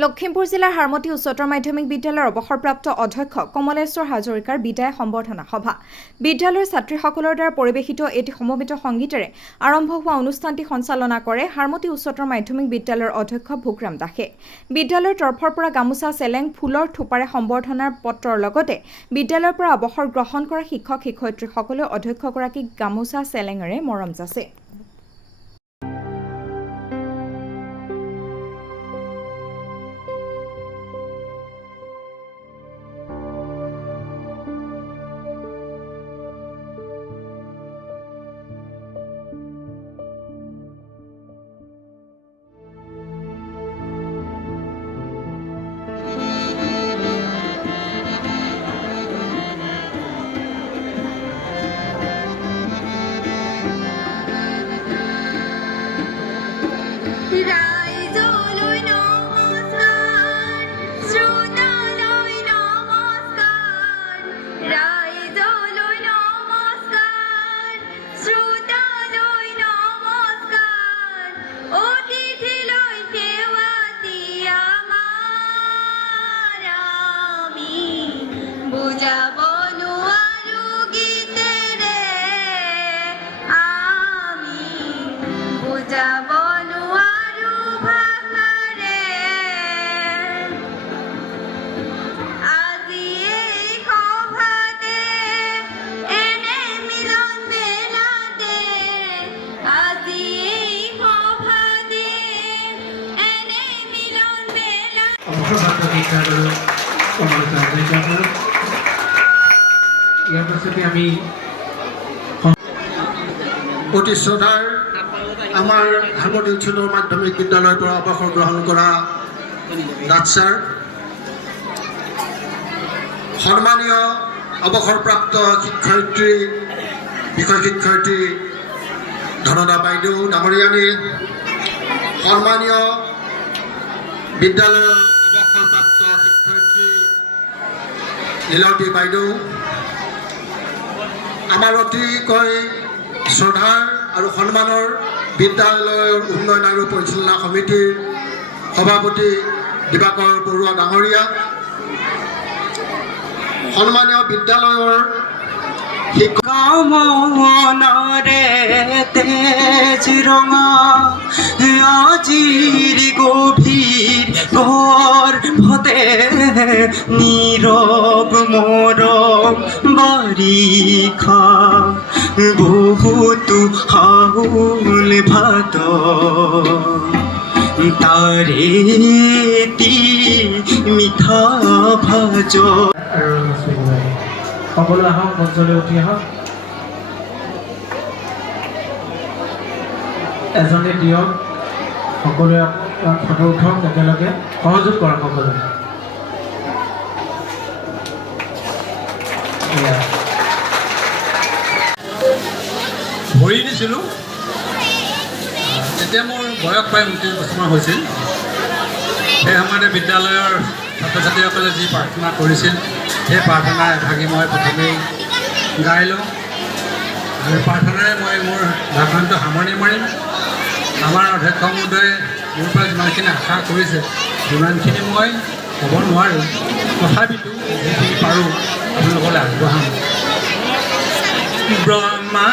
লখিমপুৰ জিলাৰ হাৰমতি উচ্চতৰ মাধ্যমিক বিদ্যালয়ৰ অৱসৰপ্ৰাপ্ত অধ্যক্ষ কমলেশ্বৰ হাজৰিকাৰ বিদায় সম্বৰ্ধনা সভা। বিদ্যালয়ৰ ছাত্ৰীসকলৰ দ্বাৰা পৰিৱেশিত এটি সমবেত সংগীতেৰে আৰম্ভ হোৱা অনুষ্ঠানটি সঞ্চালনা কৰে হাৰমতি উচ্চতৰ মাধ্যমিক বিদ্যালয়ৰ অধ্যক্ষ ভোগৰাম দাসে। বিদ্যালয়ৰ তৰফৰ পৰা গামোচা, চেলেং, ফুলৰ থোপাৰে সম্বৰ্ধনাৰ পত্ৰৰ লগতে বিদ্যালয়ৰ পৰা অৱসৰ গ্ৰহণ কৰা শিক্ষক-শিক্ষয়িত্ৰীসকলেও অধ্যক্ষগৰাকীক গামোচা, চেলেঙেৰে মৰম যাচে। অতি শ্ৰদ্ধাৰ আমাৰ হাৰমতি উচ্চতৰ মাধ্যমিক বিদ্যালয়ৰ পৰা অৱসৰ গ্ৰহণ কৰা দাস ছাৰ, সন্মানীয় অৱসৰপ্ৰাপ্ত শিক্ষয়িত্ৰী, বিষয় শিক্ষয়িত্ৰী ধনদা বাইদেউ ডাঙৰীয়ানী, সন্মানীয় বিদ্যালয়ৰ অৱসৰপ্ৰাপ্ত শিক্ষয়িত্ৰী লীলাৱতী বাইদেউ, আমাৰ অতিকৈ শ্ৰদ্ধাৰ আৰু সন্মানৰ বিদ্যালয়ৰ উন্নয়ন আৰু পৰিচালনা সমিতিৰ সভাপতি দিবাকৰ বৰুৱা ডাঙৰীয়া, সন্মানীয় বিদ্যালয়ৰ মনৰে তেজ ৰঙা আজিৰ গভীৰ গৰ্ভতে নীৰৱ মৰম বাৰিষা বহুতো হাউল ভাত তাৰে মিঠা ভাজ। সকলো আহক, মঞ্চলৈ উঠি আহক। এজনে দিয়ক, সকলোৱে ফটো উঠক, একেলগে সহযোগ কৰক সকলোৱে। ভৰি দিছিলোঁ যেতিয়া মোৰ বয়স প্ৰায় 29 বছৰমান হৈছিল। সেই সময়তে বিদ্যালয়ৰ ছাত্ৰ ছাত্ৰীসকলে যি প্ৰাৰ্থনা কৰিছিল, সেই প্ৰাৰ্থনাৰ এভাগি মই প্ৰথমেই গাই লওঁ আৰু প্ৰাৰ্থনাৰে মই মোৰ ভাষণটো সামৰণি মাৰিম। আমাৰ অধ্যক্ষ মহোদয়ে মোৰ পৰা যিমানখিনি আশা কৰিছে সিমানখিনি মই ক'ব নোৱাৰোঁ, তথাপিতো যিখিনি পাৰোঁ আপোনালোকলৈ আগবঢ়াম। ব্ৰহ্মা